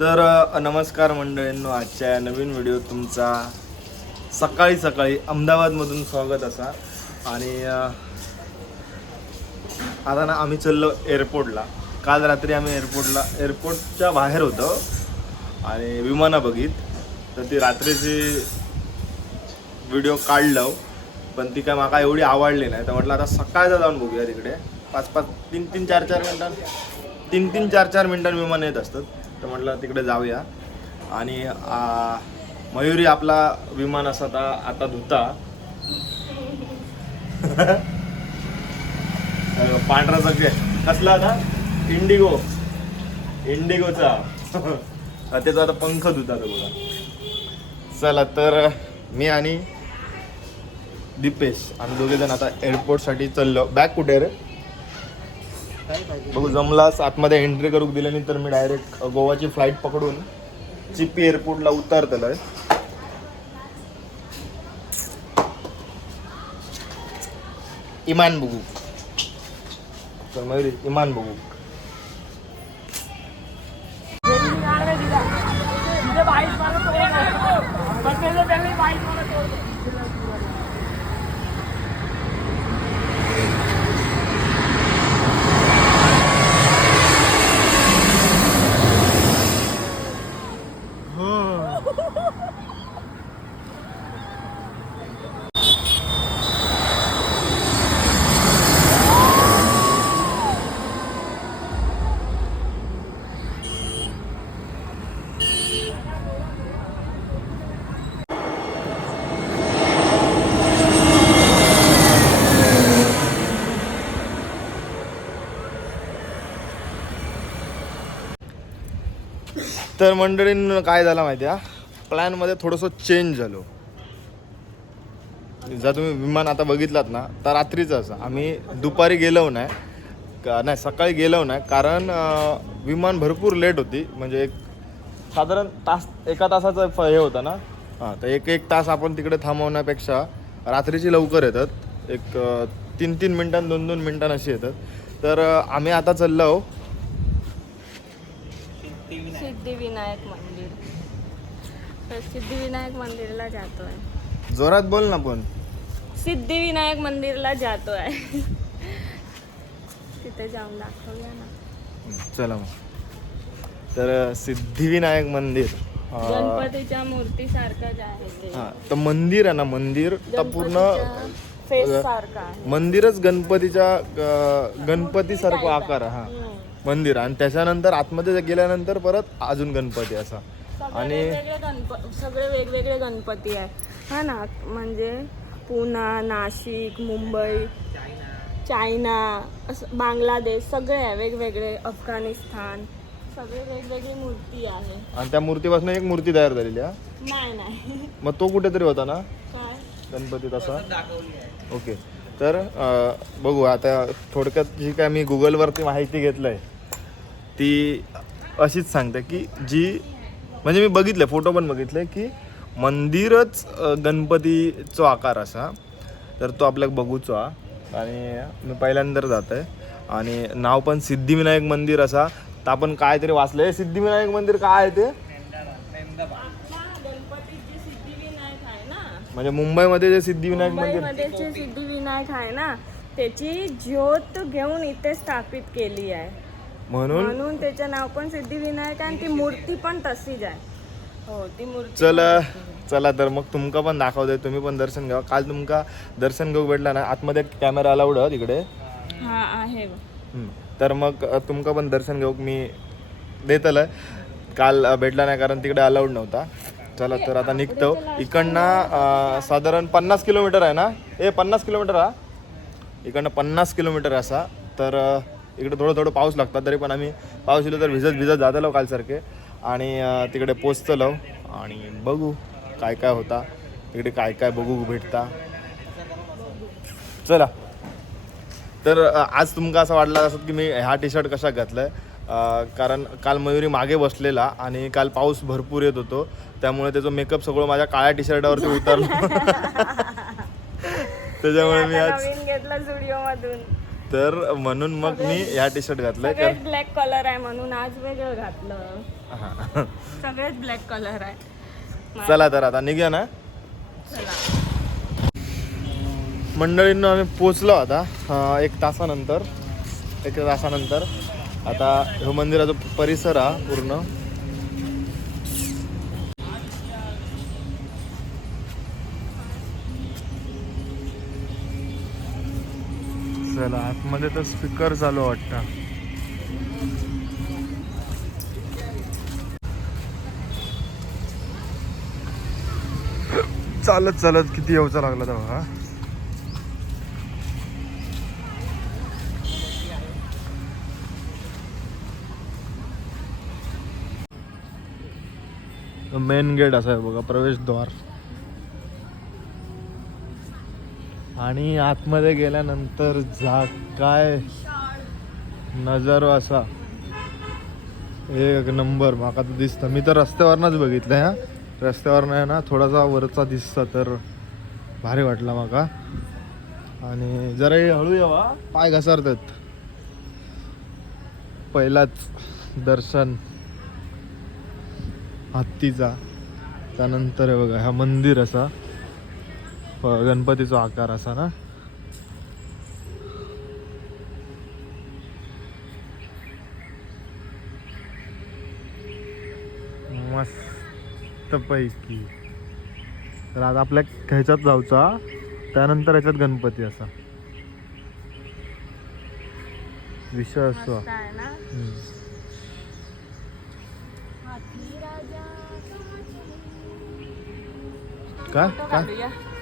तर नमस्कार मंडळींनो आजच्या या नवीन व्हिडिओ तुमचा सकाळी सकाळी अहमदाबादमधून स्वागत असा. आणि आता ना आम्ही चाललो एअरपोर्टला. काल रात्री आम्ही एअरपोर्टला एअरपोर्टच्या बाहेर होतो आणि विमानं बघित. तर ती रात्रीची व्हिडिओ काढलं पण ती काय माका एवढी आवडली नाही. तर म्हटलं आता सकाळचं जाऊन बघूया तिकडे. पाच पाच तीन तीन चार चार मिनिटां तीन तीन चार चार मिनिटां विमान येत असतात. तर म्हटलं तिकडे जाऊया. आणि मयुरी आपला विमान असा आता आता धुता. पांढरा सगळे कसला आता? इंडिगो इंडिगोचा त्याचा आता पंख धुता तो बघा. चला तर मी आणि दीपेश आम्ही दोघे जण आता एअरपोर्टसाठी चाललो. बॅग कुठे रे? बघू जमलास आतमध्ये एंट्री करूक दिल्यानंतर मी डायरेक्ट गोवाची फ्लाईट पकडून चिपी एअरपोर्टला उतरतलं आहे इमान बघू. तर मयुरी इमान बघू. तर मंडळीनं काय झालं माहिती आहे प्लॅनमध्ये थोडंसं चेंज झालो. जर तुम्ही विमान आता बघितलात ना तर रात्रीचं असं. आम्ही दुपारी गेलो नाही. का नाही सकाळी गेलो नाही. कारण विमान भरपूर लेट होती. म्हणजे एक साधारण तास एका तासाचं फ- हे होतं ना? हां तर एक एक तास आपण तिकडे थांबवण्यापेक्षा रात्रीची लवकर येतात. एक तीन तीन मिनटां दोन दोन मिनटां अशी येतात. तर आम्ही आता चाललो सिद्धिविनायक. मंदिर. तर सिद्धिविनायक मंदिरला जातोय. जोरात बोल ना पण. सिद्धिविनायक मंदिरला जातोय. तिथे जाऊन दाखवूया ना. चला मग. तर सिद्धिविनायक मंदिर अं, गणपतीच्या मूर्ती सारखंच आहे ते. हा तर मंदिर आहे ना मंदिर तर पूर्ण फेस सारखं आहे. मंदिरच गणपतीच्या ग- गणपतीसारखं आकार आहे, हा. मंदिर आणि त्याच्यानंतर आतमध्ये गेल्यानंतर परत अजून गणपती असा. आणि वेगवेगळे गणप सगळे वेगवेगळे गणपती आहे. हा ना म्हणजे पुणा नाशिक मुंबई चायना असं बांगलादेश सगळे आहे वेगवेगळे अफगाणिस्तान सगळे वेगवेगळी मूर्ती आहे. आणि त्या मूर्तीपासून एक मूर्ती तयार झालेली आहे. नाही नाही. मग तो कुठेतरी होता ना? गणपती तसा? ओके. तर बघू आता थोडक्यात जी काय मी गुगलवरती माहिती घेतलंय ती अशीच सांगते की जी म्हणजे मी बघितलं फोटो पण बघितले की मंदिरच गणपतीचो आकार असा तर तो आपल्याक बघूचो हा. आणि मी पहिल्यांदा जात आहे आणि नाव पण सिद्धिविनायक मंदिर असा. तर आपण काय तरी वाचलंय सिद्धिविनायक मंदिर काय आहे ते? म्हणजे मुंबईमध्ये जे सिद्धिविनायक मंदिर सिद्धिविनायक आहे ना त्याची ज्योत घेऊन इथे स्थापित केली आहे. म्हणून? म्हणून त्याचं नाव पण सिद्धिविनायक आहे आणि ती मूर्ती पण तशीच आहे. हो ती मूर्ती चला चला तर मग तुमका पण दाखवतोय तुम्ही पण दर्शन घ्या. काल तुमका दर्शन घेऊ भेटला ना आतमध्ये कॅमेरा अलाउड आहे तिकडे. हा आहे हम्म. तर मग अ, तुमका पण दर्शन घेऊ मी देतलं. काल अ, भेटला नाही कारण तिकडे अलाउड नव्हता. चला तर आता निघतो. इकडनं अ, साधारण पन्नास किलोमीटर आहे ना? ए पन्नास किलोमीटर हा? इकडनं पन्नास किलोमीटर असा. तर अ, इकडे थोडं थोडं पाऊस लागतात तरी पण आम्ही पाऊस येलो तर भिजत भिजत जातलो कालसारखे. आणि तिकडे पोचतलो आणि बघू काय काय होता. तिकडे काय काय बघू भेटता. चला. तर आज तुमका असं वाटलं असत की मी हा टी शर्ट कशा घातलाय? अ, कारण काल मयुरी मागे बसलेला आणि काल पाऊस भरपूर येत होतो. त्यामुळे त्याचं मेकअप सगळं माझ्या काळ्या टी शर्टावरती उतरलं. त्याच्यामुळे मी आज घेतला तर म्हणून मग मी ह्या टी शर्ट घातलंय सगळेच ब्लॅक कलर आहे म्हणून आज वेगळं घातलं. हा. सगळेच ब्लॅक कलर आहे. चला तर आता निघूया ना? चला. मंडळींना आम्ही पोचलो आता अं, एक तासानंतर एक तासानंतर. आता ह्यो मंदिराचा परिसर हा पूर्ण चला आतमध्ये तर स्पीकर चालू वाटतं. चालत चालत किती येऊचा लागला तेव्हा मेन गेट असा आहे बघा प्रवेशद्वार. आणि आतमध्ये गेल्यानंतर जा काय? नजारो असा एक नंबर. माका तर दिसतं. मी तर रस्त्यावरनच बघितलं हा. रस्त्यावरनं आहे ना थोडासा वरचा दिसता तर भारी वाटला माका. आणि जरा हळू यावा. पाय घसरतात. पहिलाच दर्शन. हत्तीचा. त्यानंतर बघा हा मंदिर असा. गणपतीचा आकार असा ना? मस्त पैकी तर आता आपल्या ह्याच्यात जाऊचा त्यानंतर ह्याच्यात गणपती असा. विषय असतो. हाती राजा काय काय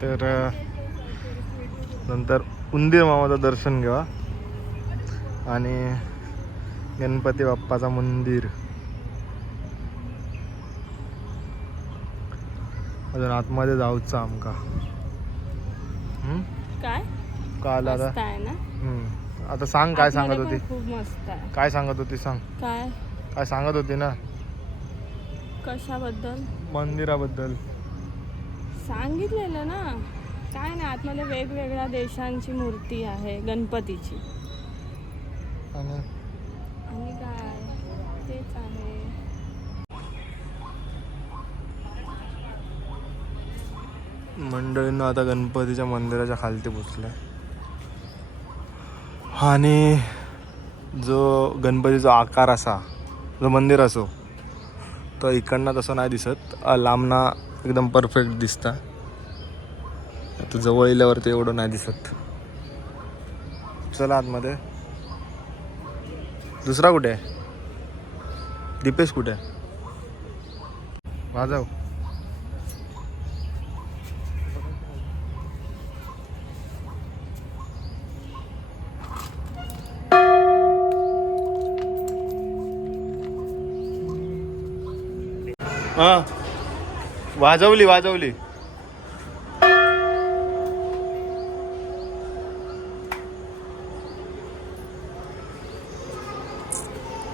तर नंतर उंदीर मामाचं दर्शन घ्या. आणि गणपती बाप्पाचा मंदिर. अजून आतमध्ये जाऊचं आमका? काय? काल आता. आता सांग काय सांगत होती. काय सांगत होती सांग. काय? काय सांगत होती ना? कशाबद्दल? मंदिराबद्दल. सांगितलेलं ना काय नाही आतमध्ये वेगवेगळ्या देशांची मूर्ती आहे गणपतीची. आणि? आणि काय? तेच आहे. मंडळींना आता गणपतीच्या मंदिराच्या खालती पोचलं आणि जो गणपतीचा आकार असा जो मंदिर असो तो इकडनं तसं नाही दिसत. लांबना एकदम परफेक्ट दिसता. आता जवळ येल्यावरती एवढं नाही दिसत. चला आतमध्ये. दुसरा कुठे? आहे दीपेश कुठे? आहे वाजव. हां. वाजवली वाजवली.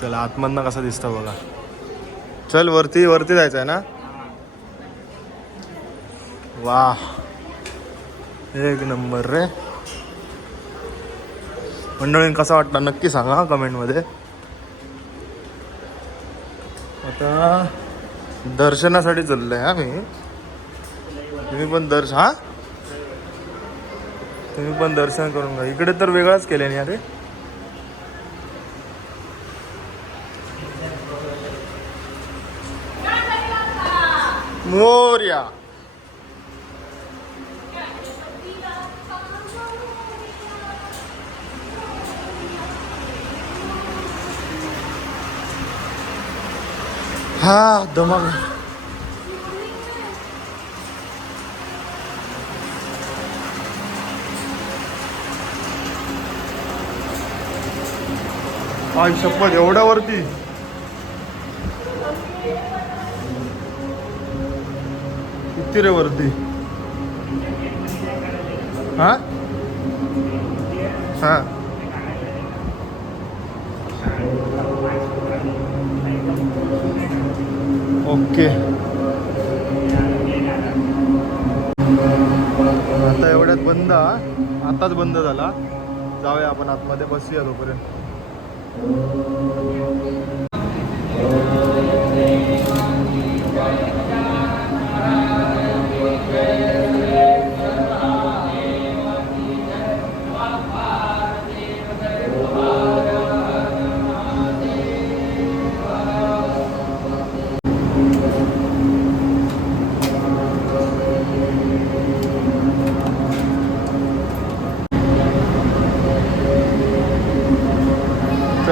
चला आतमधनं कसं दिसतं बघा. चल वरती वरती जायचं आहे ना? वा एक नंबर रे. मंडळीन कसा वाटला? नक्की सांगा कमेंटमध्ये. आता दर्शनासाठी चाललंय हा मी. तुम्ही पण दर्श हा? तुम्ही पण दर्शन करून घ्या. इकडे तर वेगळाच केले नाही अरे मोर्या. हा दमक आई शपथ एवढ्या वरती. किती रे वरती? हा? हा. ओके. आता एवढ्यात बंद आताच बंद झाला. जाऊया आपण आतमध्ये बसूया तोपर्यंत.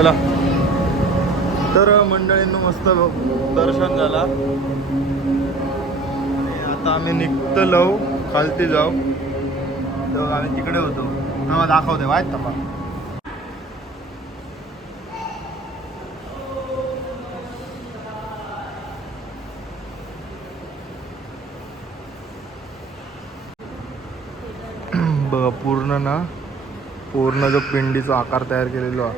चला तर मंडळींनो मस्त दर्शन झाला. आणि आता आम्ही निघतलो खालती जाऊ. तर आम्ही तिकडे होतो. तेव्हा दाखवते वाईट तपा बघा पूर्ण ना पूर्ण जो पिंडीचा आकार तयार केलेलो.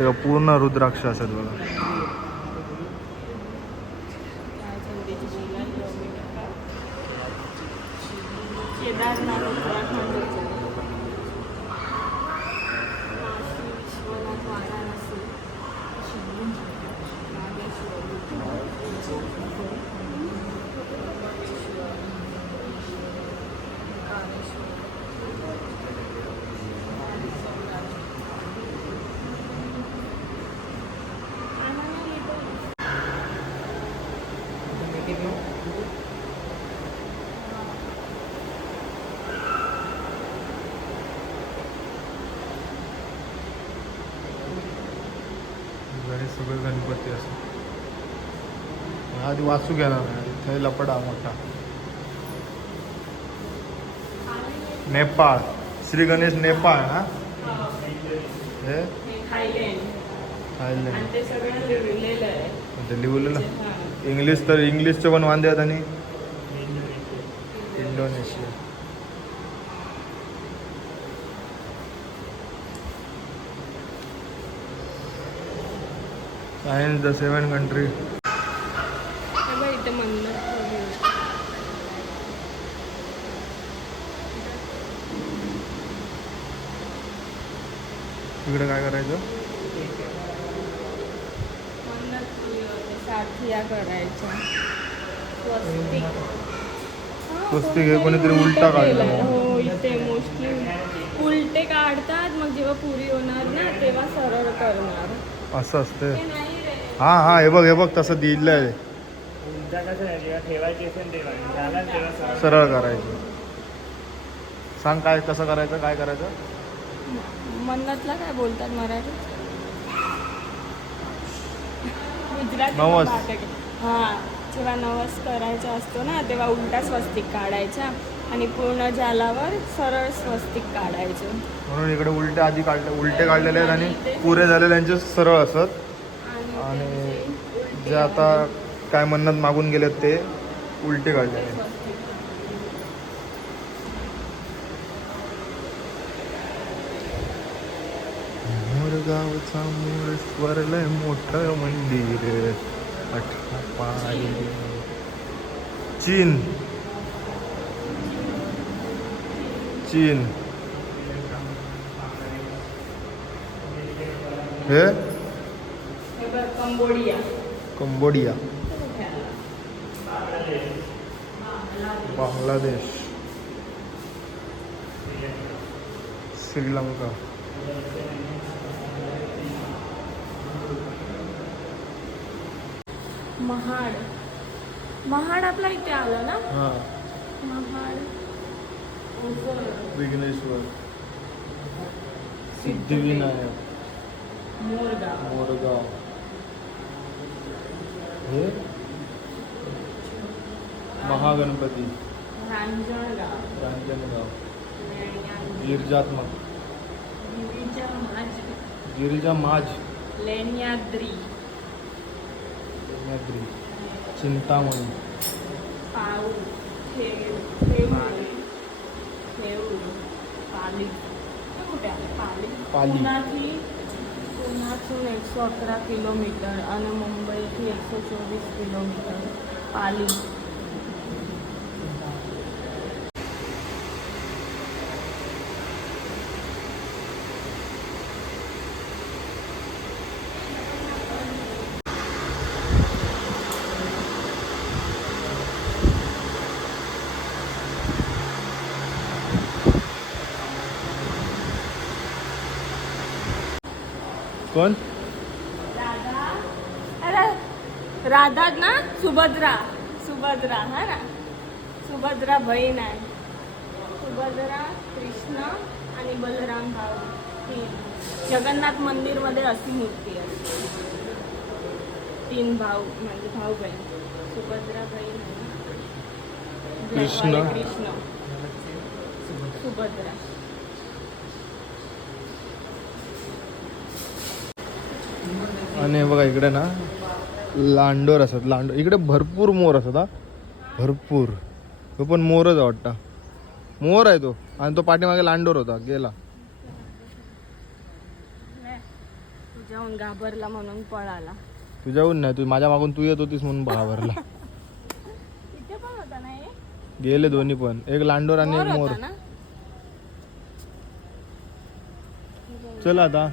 आहे तेव्हा पूर्ण रुद्राक्ष असत बघा केदारनाथ उत्तराखंडचं. घरी सगळे गणपती असं. आधी वाचू घ्या ना इथे लपडा मोठा. नेपाळ श्री गणेश नेपाळ ना? हे? थायलंड. लिहिलेलं हा. इंग्लिश तर इंग्लिशचे पण वांदे आहेत आणि Indonesia. Science the seven country. तिकडे काय करायचं? स्वस्तिक. हा, कोणतरी उलटा काढलं. हो इथे मोस्टली उलटे काढतात मग जेव्हा पुरी होणार ना तेव्हा सरळ करणार. असं असते हा हा हे बघ हे बघ तसं कसं आहे सरळ. करायचं. सांग काय कसं करायचं काय करायचं? मन्नतला काय बोलतात मराठीत गुजराती नवस. हा जेव्हा नवस करायचा असतो ना तेव्हा उलटा स्वस्तिक काढायचा आणि पूर्ण झाल्यावर सरळ स्वस्तिक काढायचं. म्हणून इकडे उलटे आधी काढले उलटे काढलेले आहेत आणि पुरे झालेल्यांचे सरळ असत आणि जे आता काय मन्नत मागून गेलेत ते उलटे काढलेले आहेत. स्वस्तिक. मोरगावचा मोर स्वरलय मोठं मंदिर अठरा पाय चीन चीन हे कंबोडिया. कंबोडिया. बांगलादेश. श्रीलंका. महाड. महाड आपला इथे आलं ना? हा. महाड. विघ्नेश्वर. सिद्धिविनायक. मोरगाव. मोरगाव. हे महागणपती. रांजणगाव. गिरिजात्मक गिरिजा माज लेण्याद्री. लेण्याद्री. चिंतामणी. पाऊ पाली. पाली. पाली. पुण्यातली पुण्यातून एकशे अकरा किलोमीटर आणि मुंबईतून एकशे चोवीस किलोमीटर पाली कोण? राधा. अरे राधा ना सुभद्रा. सुभद्रा हा ना. सुभद्रा बहीण आहे. सुभद्रा कृष्ण आणि बलराम भाऊ. तीन जगन्नाथ मंदिरमध्ये अशी मूर्ती आहे. तीन भाऊ म्हणजे भाऊ बहीण. सुभद्रा बहीण आहे. कृष्ण. कृष्ण. सुभद्रा. आणि बघा इकडे ना लांडोर असतात लांडोर. इकडे भरपूर मोर असतात हा. भरपूर. तो पण मोरच वाटतं. मोर आहे तो. आणि तो पाठीमागे लांडोर होता गेला. तुझ्याहून घाबरला म्हणून पळाला. तुझ्याहून नाही तू माझ्या मागून तू येत होतीस म्हणून घाबरला. इथे पण होता ना हे? गेले दोन्ही पण. एक लांडोर आणि मोर एक मोर होता ना? चला आता.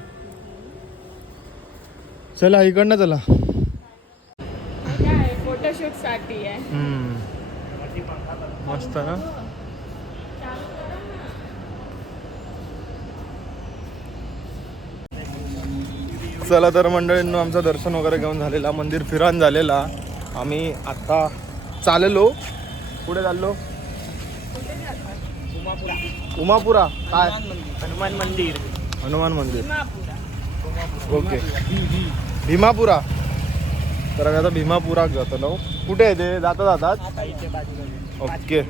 चला इकडनं चला. काय फोटोशूटसाठी आहे. हम्म. मस्त ना चला तर मंडळींनो आमचं दर्शन वगैरे घेऊन झालेला मंदिर फिरान झालेला. आम्ही आता चाललो. पुढे चाललो. उमापुरा. काय? हनुमान मंदिर. हनुमान मंदिर. ओके. भीमापुरा. तर आम्ही आता भीमापुरा जातो कुठे आहे ते? जाता जातात ओके.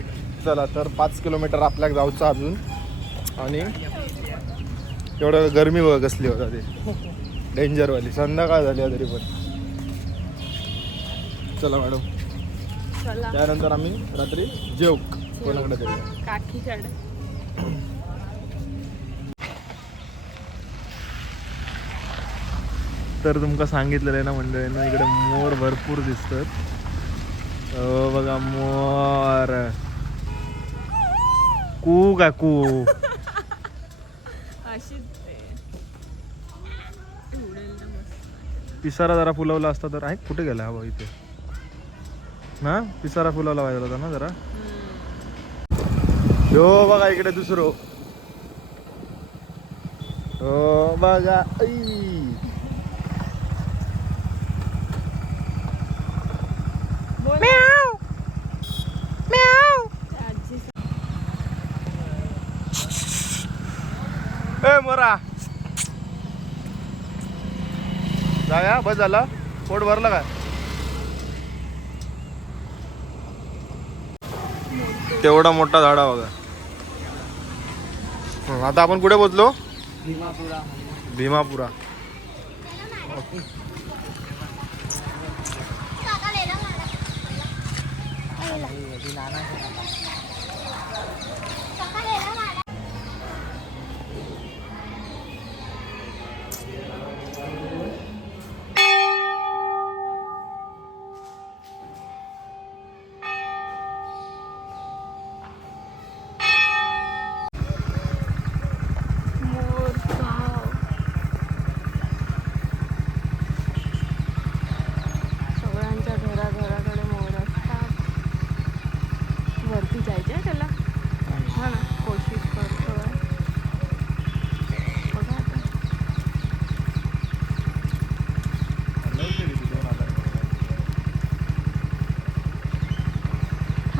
चला तर पाच किलोमीटर आपल्याला जाऊचं अजून. आणि एवढं गरमी बघ कसली होता ते. डेंजरवाली संध्याकाळ झाली आहे तरी पण. चला मॅडम चला. त्यानंतर आम्ही रात्री जेवक कोणाकडे तरी. तर तुमका सांगितलेलं आहे ना मंडळीनं इकडे मोर भरपूर दिसतात. हो बघा मोर. कू का कू? पिसारा जरा फुलवला असता तर आहे कुठे गेला हा भाऊ इथे? ना पिसारा फुलवला पाहिजे होता ना जरा? हो बघा इकडे दुसरं. हो बघा ऐ. बोल आजी ए मोरा. जाऊया बस झालं. पोट भरलं काय? तेवढा मोठा झाडा बघा. हं, आता आपण कुठे पोचलो? भीमापुरा. भीमापुरा. मोर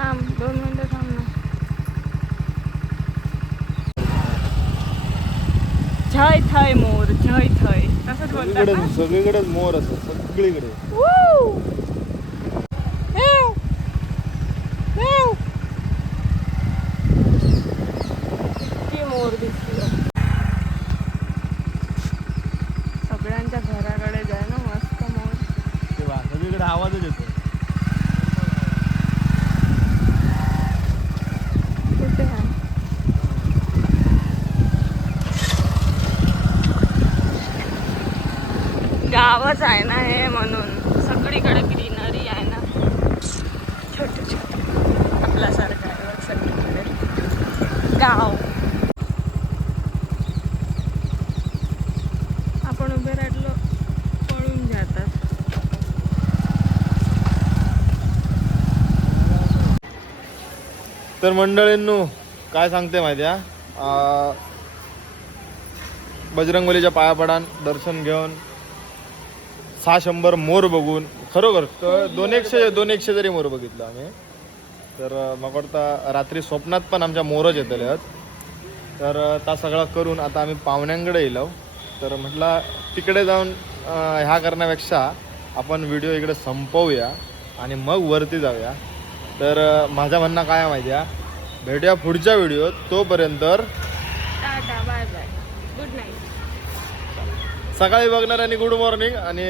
थांब दोन मिनिटं थांब ना जय थय मोर जय थय तसंच बोलतात सगळीकडे ना सगळीकडेच मोर असतात सगळीकडे Woo! Meow! Meow! किती मोर दिसतो सगळ्यांच्या घराकडे जाय ना मस्त मोर तेव्हा सगळीकडे आवाजच येतो कुठे आहे गावच आहे ना हे म्हणून. सगळीकडे ग्रीनरी आहे ना. छोटे छोटे. आपल्यासारखं आहे सगळीकडे. गाव. आपण उभे राहिलो पळून जातात. तर मंडळींनो काय सांगते माहिती आहे? बजरंगबलीच्या पाया पडान दर्शन घेऊन सहा शंभर मोर बघून. खरोखर क- दोन एकशे दोन एकशे जरी मोर बघितलं आम्ही तर अं, म्हाका वाटतं रात्री स्वप्नात पण आमच्या मोरच येतले आहेत. तर अं, ता सगळा करून आता आम्ही पाहुण्यांकडे येलो. तर म्हटलं तिकडे जाऊन अं, ह्या करण्यापेक्षा आपण व्हिडिओ इकडे संपवूया आणि मग वरती जाऊया. तर अं, माझं म्हणणं काय आहे माहिती आहे भेटूया पुढच्या व्हिडिओत. तोपर्यंत tata bye bye. Good night. सकाळी बघणाऱ्यांनी गुड मॉर्निंग आणि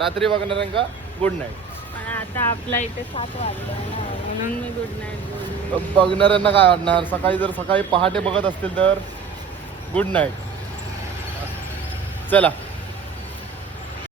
रात्री बघणाऱ्यांका गुड नाईट. पण आता आपल्या इथे सात म्हणून मी गुड नाईट बोलले. बघणाऱ्यांना काय वाटणार? सकाळी जर सकाळी पहाटे बघत असतील तर गुड नाईट. चला.